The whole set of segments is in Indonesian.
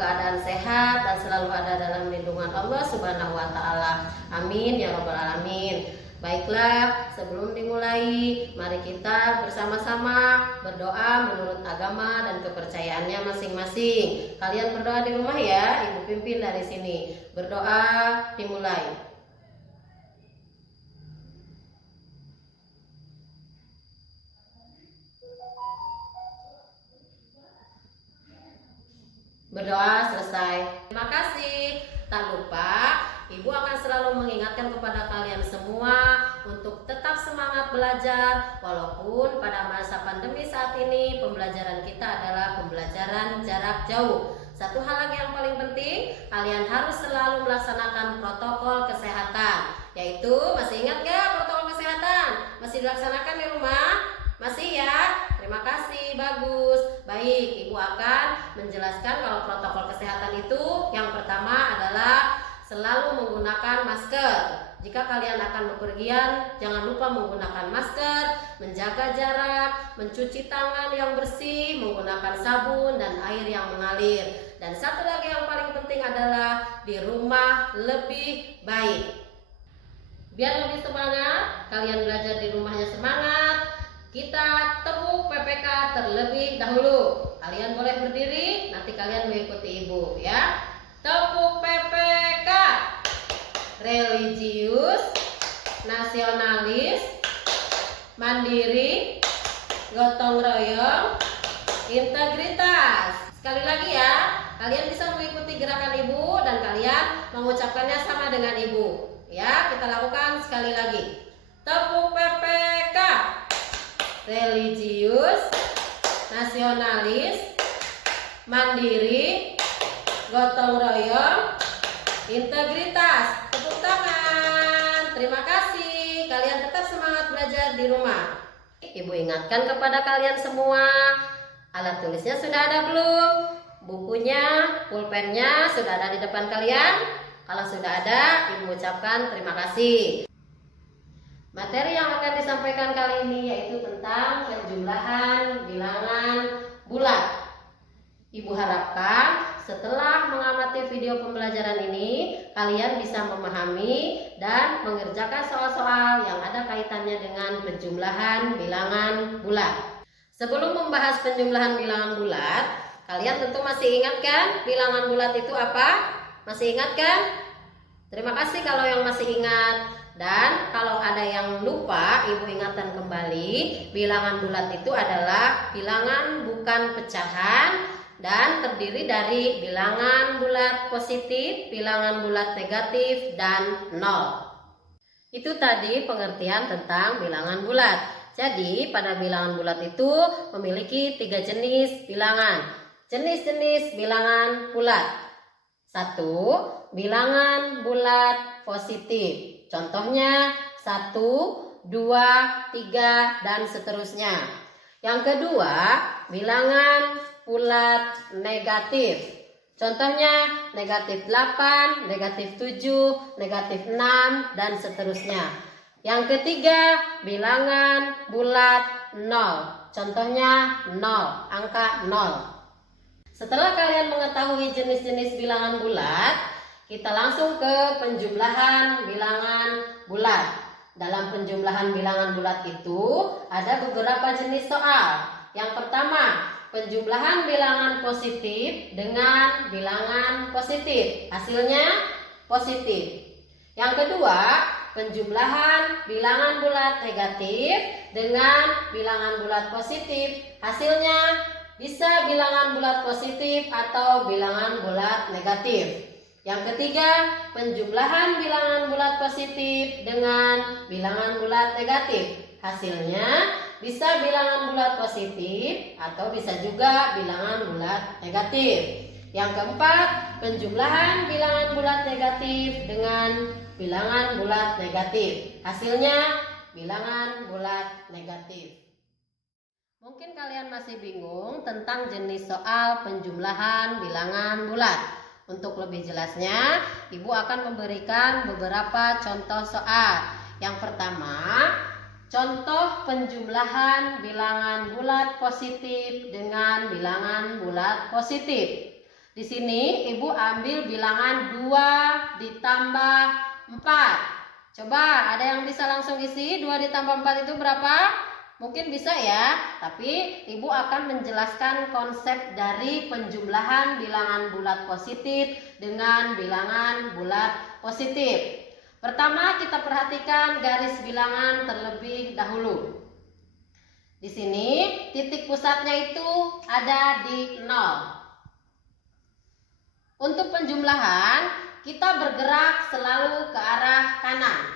keadaan sehat dan selalu ada dalam lindungan Allah Subhanahu wa Ta'ala. Amin ya Rabbal 'Alamin. Baiklah, sebelum dimulai, mari kita bersama-sama berdoa menurut agama dan kepercayaannya masing-masing. Kalian berdoa di rumah ya, Ibu pimpin dari sini. Berdoa, dimulai. Berdoa selesai. Terima kasih. Tak lupa, Ibu akan selalu mengingatkan kepada kalian semua untuk tetap semangat belajar walaupun pada masa pandemi saat ini pembelajaran kita adalah pembelajaran jarak jauh. Satu hal lagi yang paling penting, kalian harus selalu melaksanakan protokol kesehatan. Yaitu, masih ingat gak protokol kesehatan? Masih dilaksanakan di rumah? Masih ya? Terima kasih, bagus. Baik, Ibu akan menjelaskan kalau protokol kesehatan itu yang pertama adalah selalu menggunakan masker. Jika kalian akan bepergian, jangan lupa menggunakan masker, menjaga jarak, mencuci tangan yang bersih, menggunakan sabun dan air yang mengalir. Dan satu lagi yang paling penting adalah di rumah lebih baik. Biar lebih semangat, kalian belajar di rumahnya semangat. Kita tepuk PPK terlebih dahulu. Kalian boleh berdiri, nanti kalian mengikuti Ibu ya. Tepuk PPK. Religius, nasionalis, mandiri, gotong royong, integritas. Sekali lagi ya, kalian bisa mengikuti gerakan Ibu dan kalian mengucapkannya sama dengan Ibu. Ya, kita lakukan sekali lagi. Tepuk PPK. Religius, nasionalis, mandiri, gotong royong, integritas. Tepuk tangan. Terima kasih. Kalian tetap semangat belajar di rumah. Ibu ingatkan kepada kalian semua, alat tulisnya sudah ada belum? Bukunya, pulpennya sudah ada di depan kalian? Kalau sudah ada, Ibu ucapkan terima kasih. Materi yang akan disampaikan kali ini yaitu tentang penjumlahan bilangan bulat. Ibu harapkan setelah mengamati video pembelajaran ini, kalian bisa memahami dan mengerjakan soal-soal yang ada kaitannya dengan penjumlahan bilangan bulat. Sebelum membahas penjumlahan bilangan bulat, kalian tentu masih ingat kan bilangan bulat itu apa? Masih ingat kan? Terima kasih kalau yang masih ingat. Dan kalau ada yang lupa, Ibu ingatkan kembali, bilangan bulat itu adalah bilangan bukan pecahan dan terdiri dari bilangan bulat positif, bilangan bulat negatif, dan nol. Itu tadi pengertian tentang bilangan bulat. Jadi pada bilangan bulat itu memiliki 3 jenis bilangan. Jenis-jenis bilangan bulat. 1. Bilangan bulat positif. Contohnya 1, 2, 3, dan seterusnya. Yang kedua, bilangan bulat negatif. Contohnya negatif 8, negatif 7, negatif 6, dan seterusnya. Yang ketiga, bilangan bulat 0. Contohnya 0, angka 0. Setelah kalian mengetahui jenis-jenis bilangan bulat, kita langsung ke penjumlahan bilangan bulat. Dalam penjumlahan bilangan bulat itu ada beberapa jenis soal. Yang pertama, penjumlahan bilangan positif dengan bilangan positif. Hasilnya positif. Yang kedua, penjumlahan bilangan bulat negatif dengan bilangan bulat positif. Hasilnya bisa bilangan bulat positif atau bilangan bulat negatif. Yang ketiga, penjumlahan bilangan bulat positif dengan bilangan bulat negatif. Hasilnya bisa bilangan bulat positif atau bisa juga bilangan bulat negatif. Yang keempat, penjumlahan bilangan bulat negatif dengan bilangan bulat negatif. Hasilnya bilangan bulat negatif. Mungkin kalian masih bingung tentang jenis soal penjumlahan bilangan bulat. Untuk lebih jelasnya, Ibu akan memberikan beberapa contoh soal. Yang pertama, contoh penjumlahan bilangan bulat positif dengan bilangan bulat positif. Di sini Ibu ambil bilangan 2 ditambah 4. Coba ada yang bisa langsung isi 2 ditambah 4 itu berapa? Mungkin bisa ya, tapi Ibu akan menjelaskan konsep dari penjumlahan bilangan bulat positif dengan bilangan bulat positif. Pertama kita perhatikan garis bilangan terlebih dahulu. Di sini titik pusatnya itu ada di 0. Untuk penjumlahan kita bergerak selalu ke arah kanan.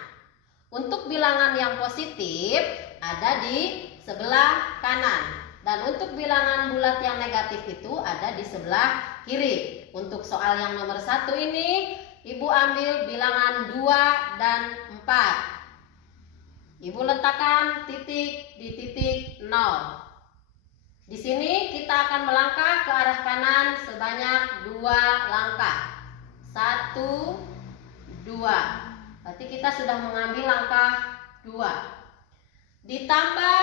Untuk bilangan yang positif ada di sebelah kanan. Dan untuk bilangan bulat yang negatif itu ada di sebelah kiri. Untuk soal yang nomor 1 ini Ibu ambil bilangan 2 dan 4. Ibu letakkan titik di titik 0. Di sini kita akan melangkah ke arah kanan sebanyak 2 langkah. 1, 2. Berarti kita sudah mengambil langkah 2. Ditambah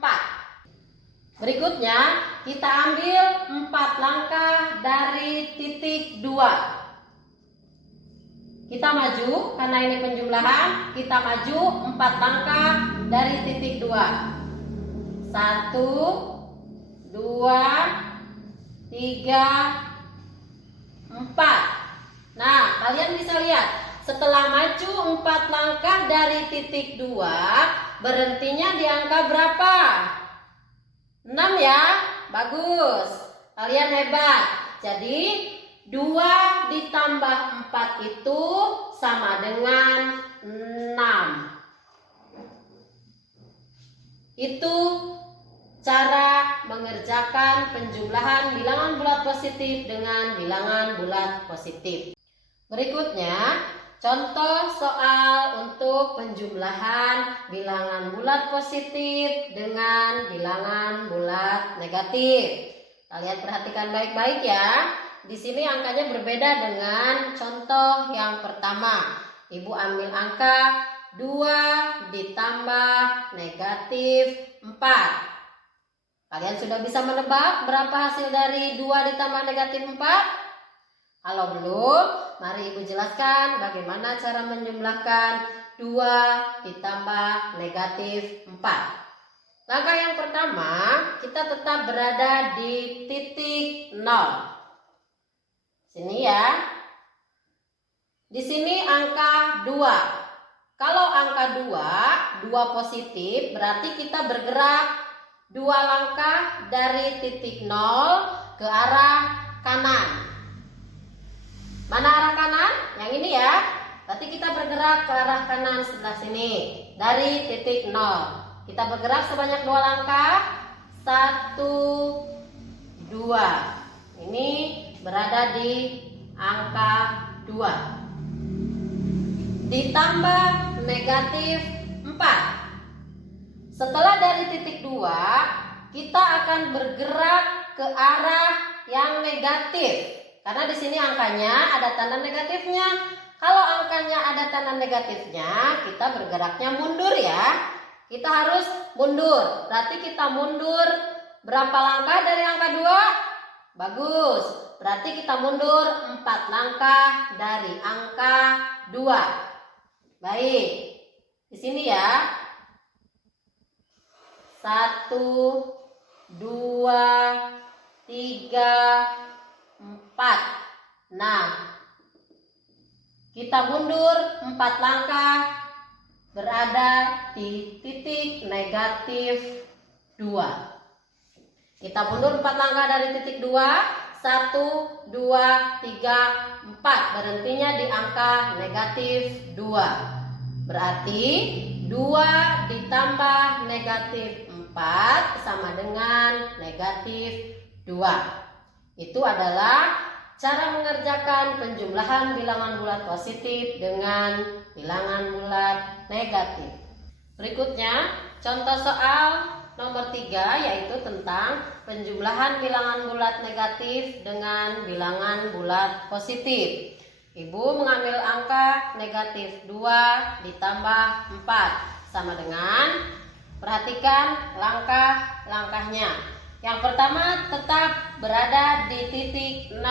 4. Berikutnya kita ambil 4 langkah dari titik 2. Kita maju, karena ini penjumlahan, kita maju 4 langkah dari titik 2. 1, 2, 3, 4. Nah, kalian bisa lihat, setelah maju 4 langkah dari titik 2, berhentinya di angka berapa? 6 ya? Bagus. Kalian hebat. Jadi 2 ditambah 4 itu sama dengan 6. Itu cara mengerjakan penjumlahan bilangan bulat positif dengan bilangan bulat positif. Berikutnya, contoh soal untuk penjumlahan bilangan bulat positif dengan bilangan bulat negatif. Kalian perhatikan baik-baik ya. Di sini angkanya berbeda dengan contoh yang pertama. Ibu ambil angka 2 ditambah negatif 4. Kalian sudah bisa menebak berapa hasil dari 2 ditambah negatif 4? Kalau belum, mari Ibu jelaskan bagaimana cara menjumlahkan 2 ditambah negatif 4. Langkah yang pertama, kita tetap berada di titik 0. Sini ya. Di sini angka 2. Kalau angka 2 positif, berarti kita bergerak 2 langkah dari titik 0 ke arah kanan. Mana arah kanan? Yang ini ya. Berarti kita bergerak ke arah kanan sebelah sini. Dari titik 0. Kita bergerak sebanyak 2 langkah. 1, 2. Ini berada di angka 2. Ditambah negatif 4. Setelah dari titik 2, kita akan bergerak ke arah yang negatif. Karena di sini angkanya ada tanda negatifnya. Kalau angkanya ada tanda negatifnya, kita bergeraknya mundur ya. Kita harus mundur. Berarti kita mundur berapa langkah dari angka 2? Bagus. Berarti kita mundur 4 langkah dari angka 2. Baik. Di sini ya. 1, 2, 3, 4. Nah, kita mundur 4 langkah berada di titik negatif 2. Kita mundur 4 langkah dari titik 2. 1, 2, 3, 4. Berhentinya di angka negatif 2. Berarti 2 ditambah negatif 4 sama dengan negatif 2. Itu adalah cara mengerjakan penjumlahan bilangan bulat positif dengan bilangan bulat negatif. Berikutnya, contoh soal nomor 3 yaitu tentang penjumlahan bilangan bulat negatif dengan bilangan bulat positif. Ibu mengambil angka negatif 2 ditambah 4 sama dengan, perhatikan langkah-langkahnya. Yang pertama tetap berada di titik 0.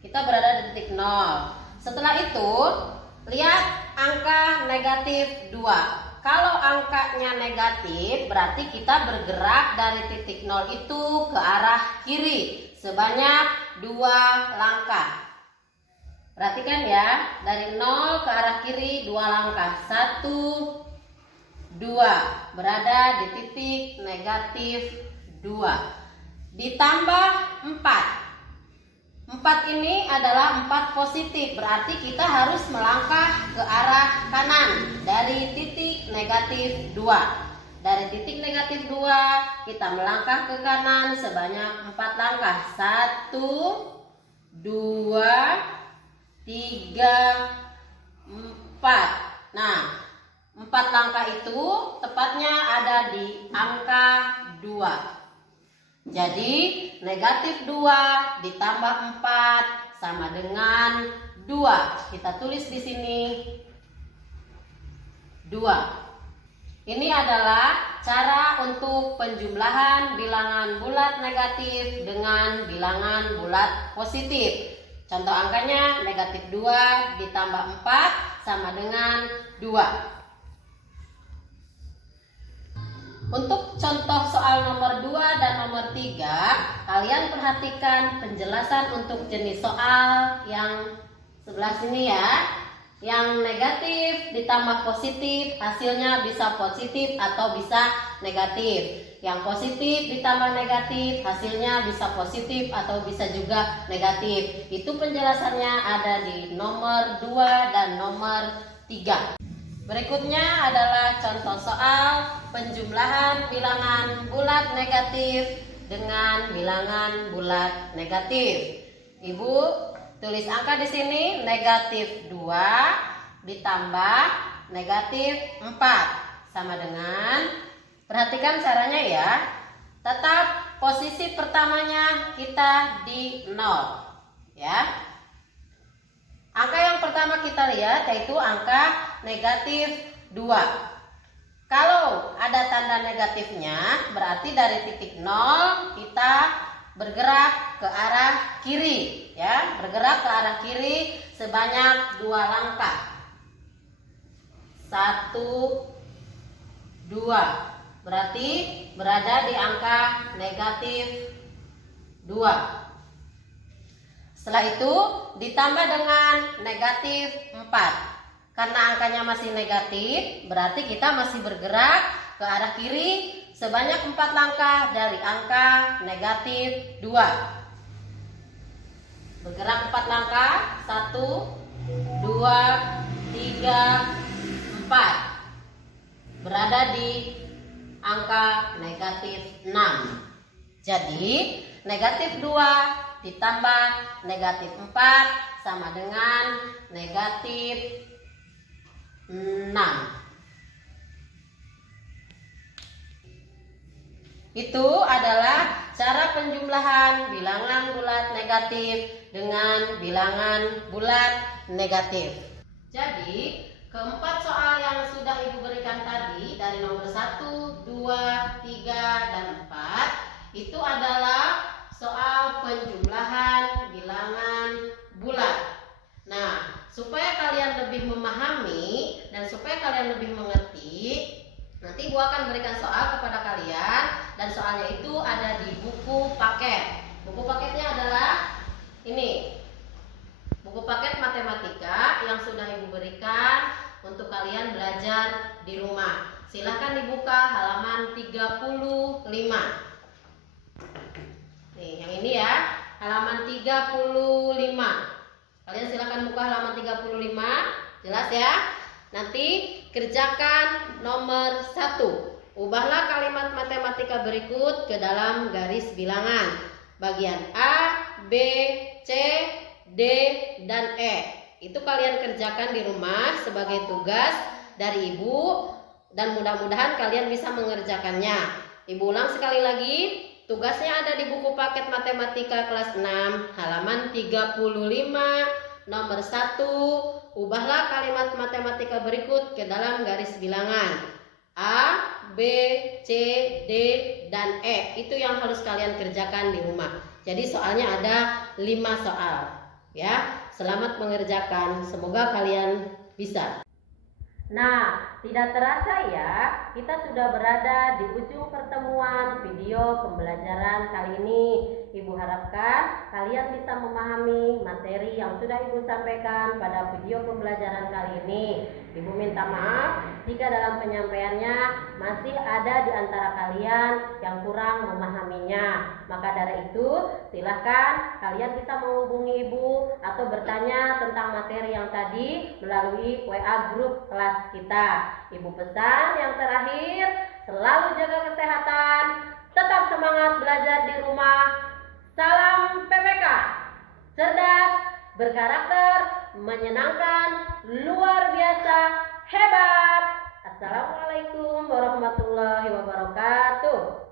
Kita berada di titik 0. Setelah itu, lihat angka negatif 2. Kalau angkanya negatif, berarti kita bergerak dari titik 0 itu ke arah kiri sebanyak 2 langkah. Perhatikan ya, dari 0 ke arah kiri 2 langkah. 1, 2. Berada di titik negatif 2. Ditambah 4. 4 ini adalah 4 positif, berarti kita harus melangkah ke arah kanan dari titik negatif 2. Dari titik negatif 2 kita melangkah ke kanan sebanyak 4 langkah. 1, 2, 3, 4. Nah, 4 langkah itu tepatnya ada di angka 2. Jadi negatif 2 ditambah 4 sama dengan 2. Kita tulis di sini 2. Ini adalah cara untuk penjumlahan bilangan bulat negatif dengan bilangan bulat positif. Contoh angkanya negatif 2 ditambah 4 sama dengan 2. Untuk contoh soal nomor 2 dan nomor 3, kalian perhatikan penjelasan untuk jenis soal yang sebelah sini ya. Yang negatif ditambah positif, hasilnya bisa positif atau bisa negatif. Yang positif ditambah negatif, hasilnya bisa positif atau bisa juga negatif. Itu penjelasannya ada di nomor 2 dan nomor 3. Berikutnya adalah contoh soal penjumlahan bilangan bulat negatif dengan bilangan bulat negatif. Ibu tulis angka di sini negatif 2 ditambah negatif 4 sama dengan, perhatikan caranya ya, tetap posisi pertamanya kita di 0 ya. Angka yang pertama kita lihat yaitu angka negatif 2. Kalau ada tanda negatifnya, berarti dari titik 0 kita bergerak ke arah kiri ya, bergerak ke arah kiri sebanyak 2 langkah. 1, 2. Berarti berada di angka negatif 2. Setelah itu ditambah dengan negatif 4. Karena angkanya masih negatif, berarti kita masih bergerak ke arah kiri sebanyak 4 langkah dari angka negatif 2. Bergerak 4 langkah, 1, 2, 3, 4. Berada di angka negatif 6. Jadi negatif 2 ditambah negatif 4 sama dengan negatif 6. Itu adalah cara penjumlahan bilangan bulat negatif dengan bilangan bulat negatif. Jadi keempat soal yang sudah Ibu berikan tadi dari nomor 1, 2, 3, dan 4 itu adalah soal penjumlahan bilangan bulat. Nah, supaya kalian lebih memahami dan supaya kalian lebih mengerti, nanti Ibu akan berikan soal kepada kalian dan soalnya itu ada di buku paket. Buku paketnya adalah ini. Buku paket matematika yang sudah Ibu berikan untuk kalian belajar di rumah. Silahkan dibuka halaman 35. Nih, yang ini ya, halaman 35. Kalian silakan buka halaman 35. Jelas ya? Nanti kerjakan nomor 1. Ubahlah kalimat matematika berikut ke dalam garis bilangan. Bagian A, B, C, D, dan E. Itu kalian kerjakan di rumah sebagai tugas dari Ibu dan mudah-mudahan kalian bisa mengerjakannya. Ibu ulang sekali lagi. Tugasnya ada di buku paket matematika kelas 6 halaman 35 nomor 1. Ubahlah kalimat matematika berikut ke dalam garis bilangan. A, B, C, D, dan E. Itu yang harus kalian kerjakan di rumah. Jadi soalnya ada 5 soal. Ya, selamat mengerjakan. Semoga kalian bisa. Nah, tidak terasa ya, kita sudah berada di ujung pertemuan video pembelajaran kali ini. Ibu harapkan kalian bisa memahami materi yang sudah Ibu sampaikan pada video pembelajaran kali ini. Ibu minta maaf jika dalam penyampaiannya masih ada di antara kalian yang kurang memahaminya. Maka dari itu, silahkan kalian bisa menghubungi Ibu atau bertanya tentang materi yang tadi melalui WA grup kelas kita. Ibu pesan yang terakhir, selalu jaga kesehatan, tetap semangat belajar di rumah. Salam PPK, cerdas, berkarakter, menyenangkan, luar biasa, hebat. Assalamualaikum warahmatullahi wabarakatuh.